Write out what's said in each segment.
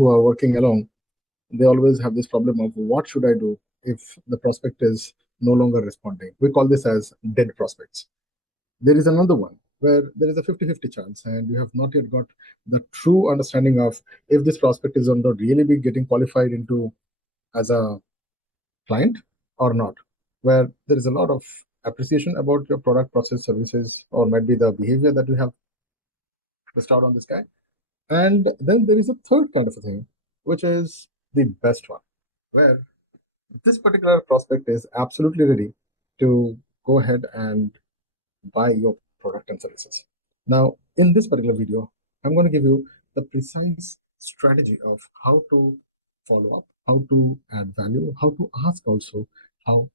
who are working along, they always have this problem of what should I do if the prospect is no longer responding. We call this as dead prospects. There is another one where there is a 50-50 chance and you have not yet got the true understanding of if this prospect is going to really be getting qualified into as a client or not, where there is a lot of appreciation about your product, process, services, or might be the behavior that you have bestowed on this guy. And then there is a third kind of a thing, which is the best one, where this particular prospect is absolutely ready to go ahead and buy your product and services. Now, in this particular video, I'm going to give you the precise strategy of how to follow up, how to add value, how to ask also, how,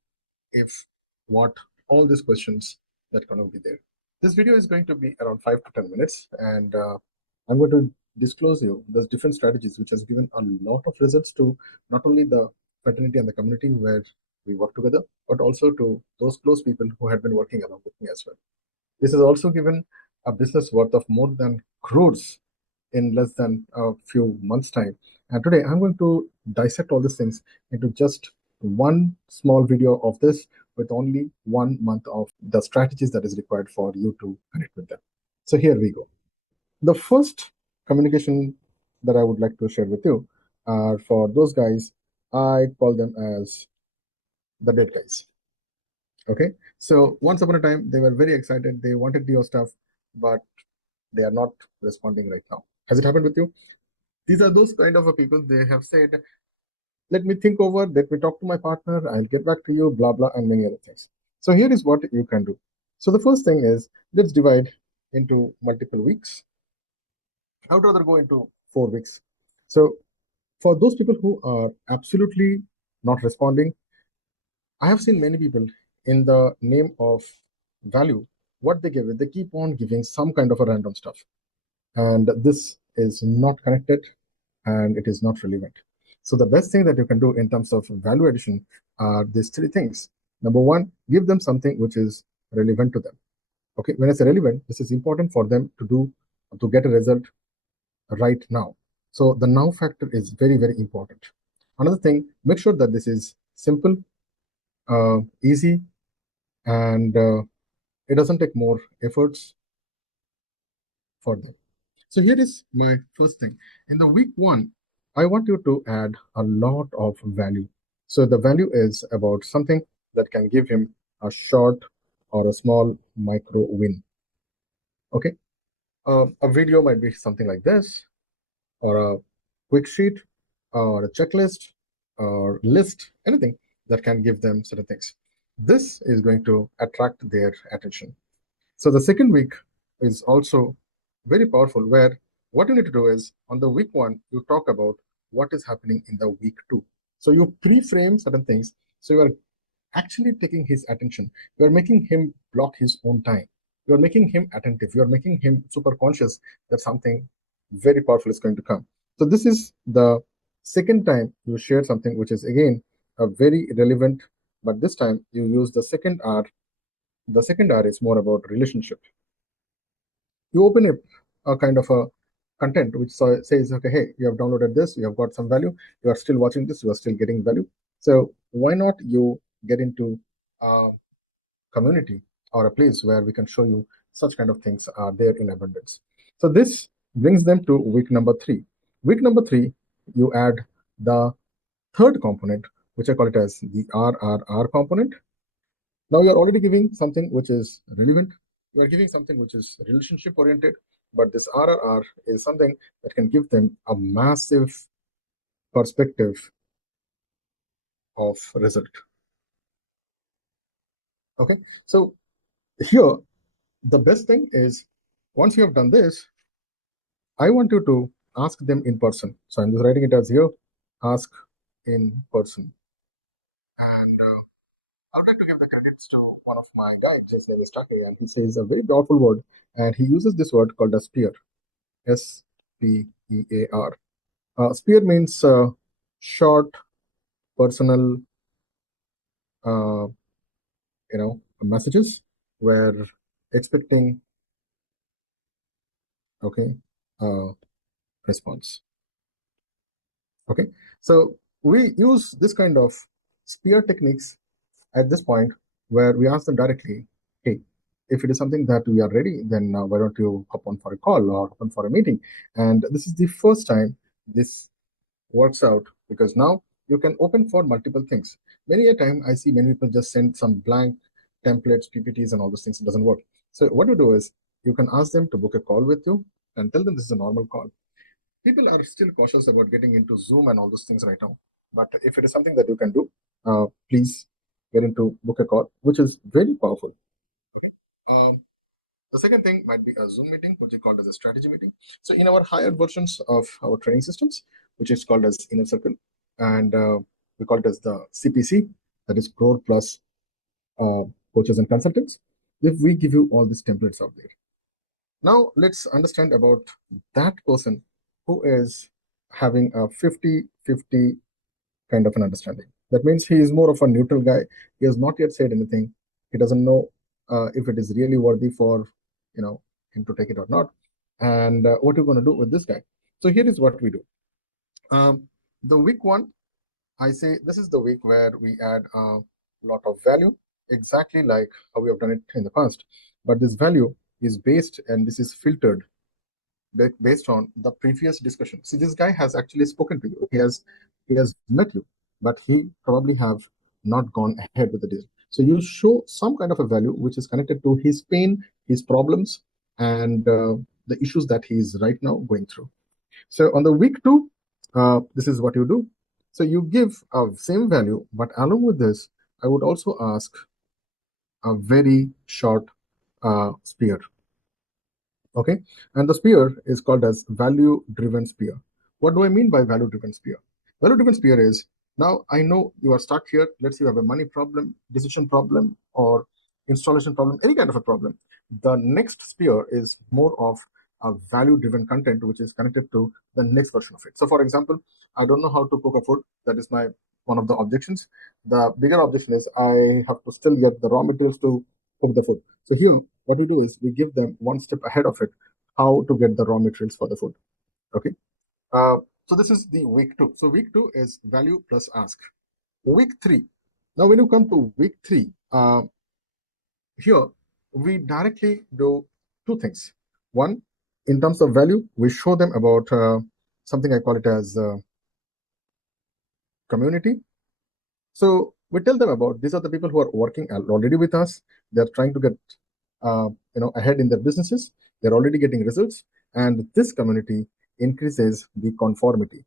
if, what, all these questions that can be there. This video is going to be around 5 to 10 minutes, and I'm going to disclose you the different strategies which has given a lot of results to not only the fraternity and the community where we work together, but also to those close people who had been working along with me as well. This has also given a business worth of more than crores in less than a few months' time. And today I'm going to dissect all these things into just one small video of this with only 1 month of the strategies that is required for you to connect with them. So here we go. The first communication that I would like to share with you are for those guys, I call them as the dead guys. Okay, so once upon a time, they were very excited. They wanted your stuff, but they are not responding right now. Has it happened with you? These are those kind of people. They have said, let me think over, let me talk to my partner, I'll get back to you, blah, blah, and many other things. So here is what you can do. So the first thing is, let's divide into multiple weeks. I would rather go into 4 weeks. So for those people who are absolutely not responding, I have seen many people in the name of value, what they give it, they keep on giving some kind of a random stuff. And this is not connected and it is not relevant. So the best thing that you can do in terms of value addition are these 3 things. Number 1, give them something which is relevant to them. Okay, when I say relevant, this is important for them to get a result right now. So the now factor is very, very important. Another thing, make sure that this is simple, easy, and it doesn't take more efforts for them. So here is my first thing. In the week 1, I want you to add a lot of value. So the value is about something that can give him a short or a small micro win. Okay, a video might be something like this, or a quick sheet, or a checklist, or list, anything that can give them certain things. This is going to attract their attention. So the second week is also very powerful, where what you need to do is on the week 1, you talk about what is happening in the week 2. So you pre-frame certain things. So you are actually taking his attention. You are making him block his own time. You are making him attentive. You are making him super conscious that something very powerful is going to come. So this is the second time you share something which is again a very relevant, but this time you use the second R. The second R is more about relationship. You open a kind of a content which says, okay, hey, you have downloaded this, you have got some value, you are still watching this, you are still getting value. So why not you get into a community or a place where we can show you such kind of things are there in abundance. So this brings them to week number 3. Week number 3, you add the third component, which I call it as the RRR component. Now you're already giving something which is relevant. You're giving something which is relationship oriented, but this RRR is something that can give them a massive perspective of result. Okay, so here the best thing is once you have done this, I want you to ask them in person. So I'm just writing it as here, ask in person. And I would like to give the credits to one of my guys, his name is Taki, and he says a very powerful word, and he uses this word called as spear, SPEAR. Spear means short, personal, uh, messages where expecting, okay, response. Okay, so we use this kind of spear techniques at this point where we ask them directly, hey, if it is something that we are ready, then why don't you hop on for a call or hop on for a meeting? And this is the first time this works out, because now you can open for multiple things. Many a time I see many people just send some blank templates, PPTs, and all those things. It doesn't work. So what you do is you can ask them to book a call with you and tell them this is a normal call. People are still cautious about getting into Zoom and all those things right now. But if it is something that you can do, please get into book a call, which is very powerful. Okay. The second thing might be a Zoom meeting, which is called as a strategy meeting. So in our higher versions of our training systems, which is called as Inner Circle, and we call it as the CPC, that is Core Plus Coaches and Consultants. If we give you all these templates out there. Now let's understand about that person who is having a 50-50 kind of an understanding. That means he is more of a neutral guy. He has not yet said anything. He doesn't know if it is really worthy for him to take it or not. And what you're going to do with this guy. So here is what we do. The week one, I say this is the week where we add a lot of value, exactly like how we have done it in the past. But this value is based, and this is filtered based on the previous discussion. See, this guy has actually spoken to you. He has met you, but he probably have not gone ahead with the deal. So you show some kind of a value which is connected to his pain, his problems, and the issues that he is right now going through. So on the week two, this is what you do. So you give a same value, but along with this, I would also ask a very short spear. Okay, and the spear is called as value driven spear. What do I mean by value driven spear? Value driven spear is, now I know you are stuck here. Let's say you have a money problem, decision problem, or installation problem, any kind of a problem. The next spear is more of a value driven content which is connected to the next version of it. So for example, I don't know how to cook a food. That is my one of the objections. The bigger objection is I have to still get the raw materials to cook the food. So here what we do is we give them one step ahead of it, how to get the raw materials for the food. Okay. So this is the week two. So week two is value plus ask. Week three. Now, when you come to week three, here we directly do two things. One, in terms of value, we show them about something I call it as community. So we tell them about these are the people who are working already with us. They're trying to get ahead in their businesses. They're already getting results, and this community increases the conformity.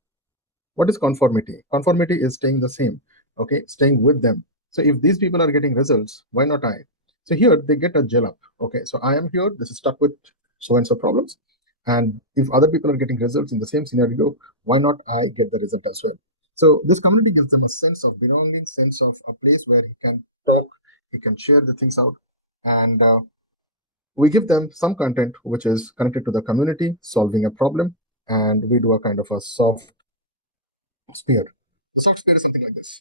What is conformity? Conformity is staying the same, okay, staying with them. So if these people are getting results, why not I? So here they get a gel up. Okay, so I am here, this is stuck with so and so problems, and if other people are getting results in the same scenario, why not I get the result as well? So this community gives them a sense of belonging, sense of a place where he can talk, he can share the things out, and we give them some content which is connected to the community, solving a problem, and we do a kind of a soft spear. The soft spear is something like this.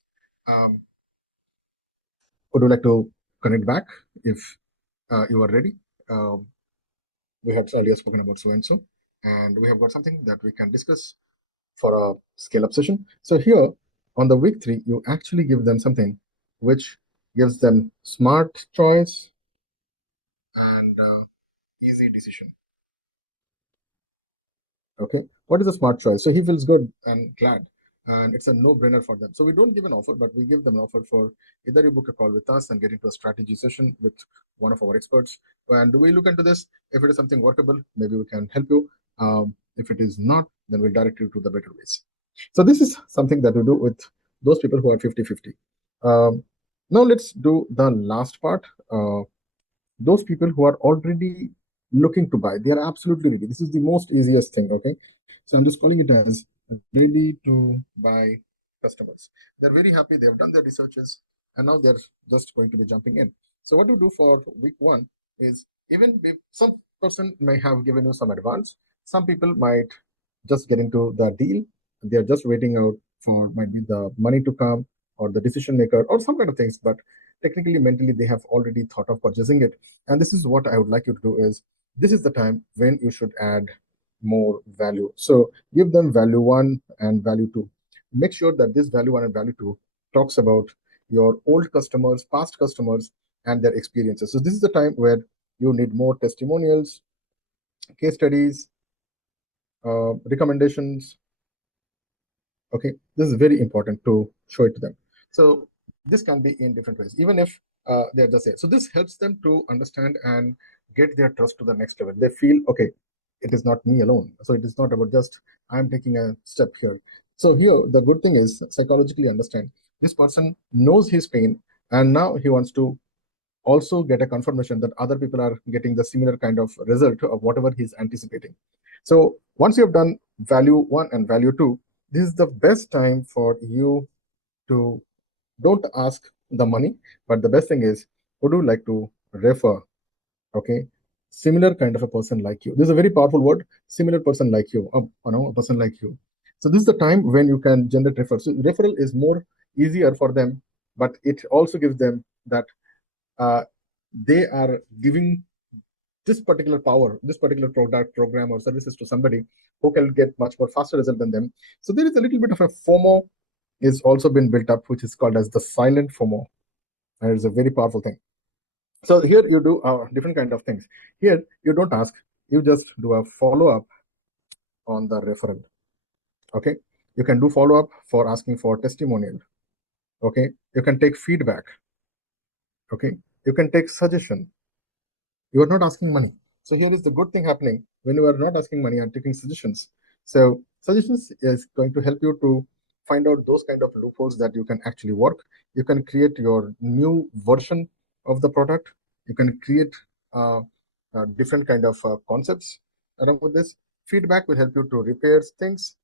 Would you like to connect back if you are ready? We had earlier spoken about so and so, and we have got something that we can discuss for a scale up session. So here on the week three, you actually give them something which gives them smart choice and easy decision. Okay, what is a smart choice? So he feels good and glad, and it's a no-brainer for them. So we don't give an offer, but we give them an offer for either you book a call with us and get into a strategy session with one of our experts, and we look into this. If it is something workable, maybe we can help you. If it is not, then we'll direct you to the better ways. So this is something that we do with those people who are 50-50. Now let's do the last part. Those people who are already looking to buy, they are absolutely ready. This is the most easiest thing. Okay, so I'm just calling it as ready to buy customers. They're very happy, they have done their researches, and now they're just going to be jumping in. So what we do for week one is, even if some person may have given you some advance, some people might just get into the deal. They're just waiting out for might be the money to come or the decision maker or some kind of things, but technically mentally they have already thought of purchasing it. And this is what I would like you to do is, this is the time when you should add more value. So give them value one and value two. make sure that this value 1 and value 2 talks about your old customers, past customers, and their experiences. So this is the time where you need more testimonials, case studies, recommendations. Okay, this is very important to show it to them. So this can be in different ways, even if they're just there. So this helps them to understand and get their trust to the next level. They feel, okay, it is not me alone. So it is not about just I'm taking a step here. So here, the good thing is psychologically understand this person knows his pain, and now he wants to also get a confirmation that other people are getting the similar kind of result of whatever he's anticipating. So once you have done value 1 and value 2, this is the best time for you to don't ask the money, but the best thing is, would you like to refer, okay, similar kind of a person like you? This is a very powerful word, similar person like you, a person like you. So this is the time when you can generate referral. So referral is more easier for them, but it also gives them that they are giving this particular power, this particular product, program, or services to somebody who can get much more faster result than them. So there is a little bit of a FOMO is also been built up, which is called as the silent FOMO. And it's a very powerful thing. So here you do different kind of things. Here you don't ask, you just do a follow-up on the referral. Okay, you can do follow-up for asking for testimonial. Okay, you can take feedback. Okay, you can take suggestion. You are not asking money. So here is the good thing happening when you are not asking money and taking suggestions. So suggestions is going to help you to find out those kind of loopholes that you can actually work. You can create your new version of the product. You can create different kind of concepts along with this. Feedback will help you to repair things.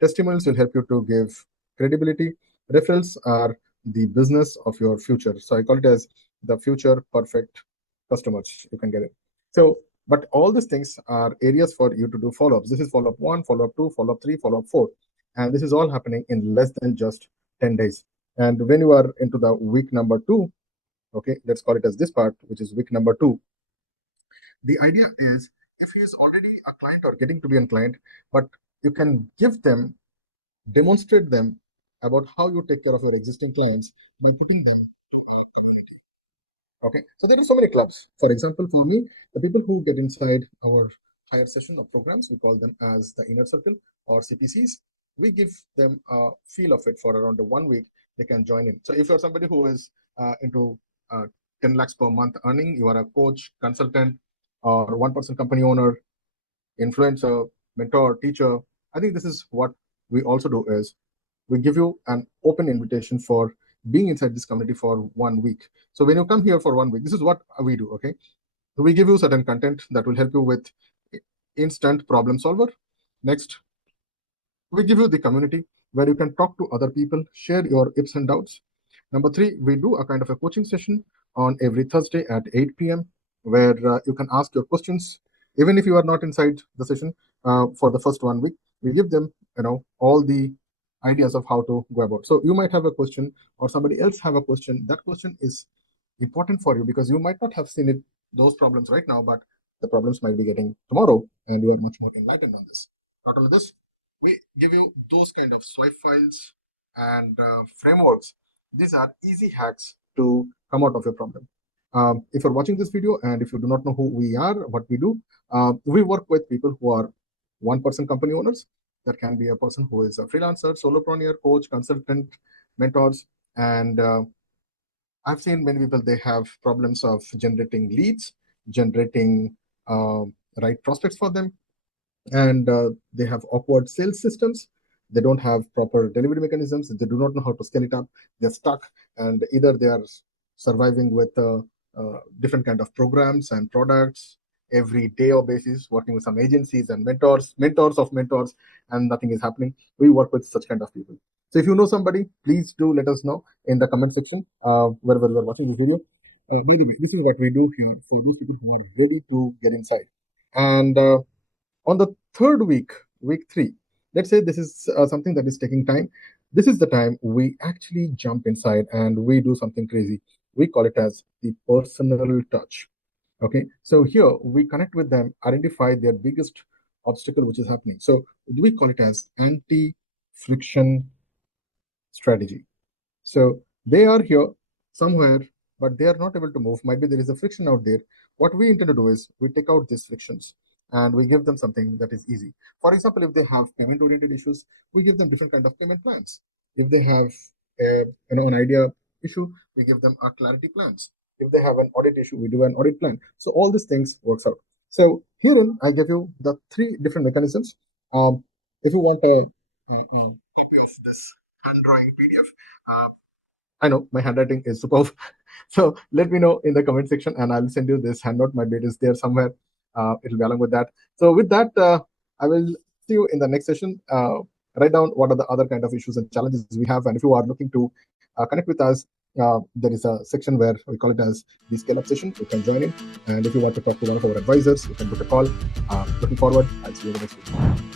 Testimonials will help you to give credibility. Referrals are the business of your future. So I call it as the future perfect customers you can get it. So, but all these things are areas for you to do follow-ups. This is follow-up 1, follow-up 2, follow-up 3, follow-up 4. And this is all happening in less than just 10 days. And when you are into the week number 2, okay, let's call it as this part, which is week number 2. The idea is if he is already a client or getting to be a client, but you can give them, demonstrate them about how you take care of your existing clients by putting them in our community. Okay, so there are so many clubs. For example, for me, the people who get inside our higher session of programs, we call them as the inner circle or CPCs. We give them a feel of it for around 1 week. They can join in. So if you're somebody who is into 10 lakhs per month earning, you are a coach, consultant, or one-person company owner, influencer, mentor, teacher. I think this is what we also do is we give you an open invitation for being inside this community for 1 week. So when you come here for 1 week, this is what we do. Okay, we give you certain content that will help you with instant problem solver. Next, we give you the community where you can talk to other people, share your ifs and doubts. Number 3, we do a kind of a coaching session on every Thursday at 8 p.m. where you can ask your questions. Even if you are not inside the session for the first 1 week, we give them all the ideas of how to go about. So you might have a question or somebody else have a question. That question is important for you because you might not have seen it, those problems right now, but the problems might be getting tomorrow, and you are much more enlightened on this. Not only this, we give you those kind of swipe files and frameworks. These are easy hacks to come out of your problem. If you're watching this video and if you do not know who we are, what we do, we work with people who are one-person company owners. That can be a person who is a freelancer, solopreneur, coach, consultant, mentors, and I've seen many people, they have problems of generating leads, generating right prospects for them, and they have awkward sales systems. They don't have proper delivery mechanisms. They do not know how to scale it up. They're stuck, and either they are surviving with different kind of programs and products every day or basis, working with some agencies and mentors of mentors, and nothing is happening. We work with such kind of people. So if you know somebody, please do let us know in the comment section wherever you are watching this video. This is what we do here for these people who are ready to get inside. And on the third week, week 3, let's say this is something that is taking time. This is the time we actually jump inside and we do something crazy. We call it as the personal touch. Okay, so here we connect with them, identify their biggest obstacle which is happening. So we call it as anti-friction strategy. So they are here somewhere, but they are not able to move. Might be there is a friction out there. What we intend to do is we take out these frictions and we give them something that is easy. For example, if they have payment-oriented issues, we give them different kind of payment plans. If they have an idea issue, we give them a clarity plans. If they have an audit issue, we do an audit plan. So all these things works out. So herein, I give you the three different mechanisms. If you want a copy of this hand drawing PDF, I know my handwriting is superb. So let me know in the comment section and I'll send you this handout. My date is there somewhere. It'll be along with that. So with that, I will see you in the next session. Write down what are the other kind of issues and challenges we have. And if you are looking to connect with us, there is a section where we call it as the scale up session. You can join in. And if you want to talk to one of our advisors, you can book a call. Looking forward. I'll see you in the next video.